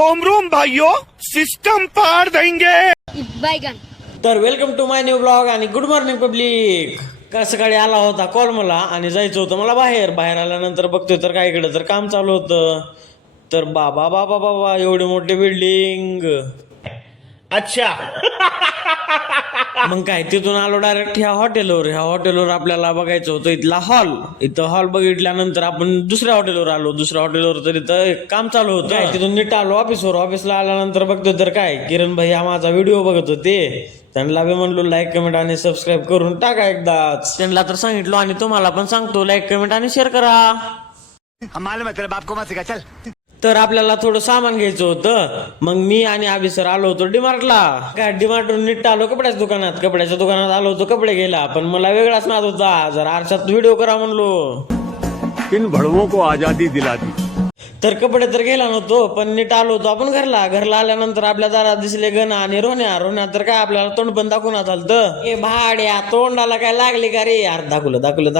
Rome Rome भाइयों, system पार देंगे। बैगन. तर welcome to my new blog आणि गुड मॉर्निंग पब्लिक. का सकाळी आला होता कॉल मला आणि जायचं होतं मला बाहेर आल्यानंतर बघतोय तर काय इकडं तर काम चालू होतं. तर बाबा बाबा बाबा एवढी मोठी बिल्डिंग. अच्छा. मग काय तिथून आलो डायरेक्ट ह्या हॉटेलवर आपल्याला बघायचं होतं इथला हॉल. इथं हॉल बघितल्यानंतर आपण दुसऱ्या हॉटेलवर तर इथं काम चालू होतं. तिथून नीट आलो ऑफिसला आल्यानंतर बघतोय तर काय किरण भाई हा माझा व्हिडिओ बघत होते. त्यांना बी म्हणलो लाईक कमेंट आणि सबस्क्राईब करून टाका एकदाच. त्यांना तर सांगितलो आणि तुम्हाला पण सांगतो लाईक कमेंट आणि शेअर करा. मालूम है तेरे बाप को मत सिखा, चल. तर आपल्याला थोडं सामान घ्यायचं होतं. मग मी आणि अभिसर आलो होतो डीमार्टला. काय डीमार्टवरून नीट आलो कपड्याच्या दुकानात आलो होतो कपडे घ्यायला. पण मला वेगळाच नाद होता, जरा आरशात व्हिडिओ करा म्हणलो. इन भड़वों को आजादी दिला दी. तर कपडे तर गेला नव्हतो पण नीट आलो होतो आपण घरला आल्यानंतर आपल्या दारात दिसले गणा आणि रोण्या तर काय आपल्याला तोंड पण दाखवून चालतं. ए भाड्या तोंडाला काय लागले का रे यार. दाखवलं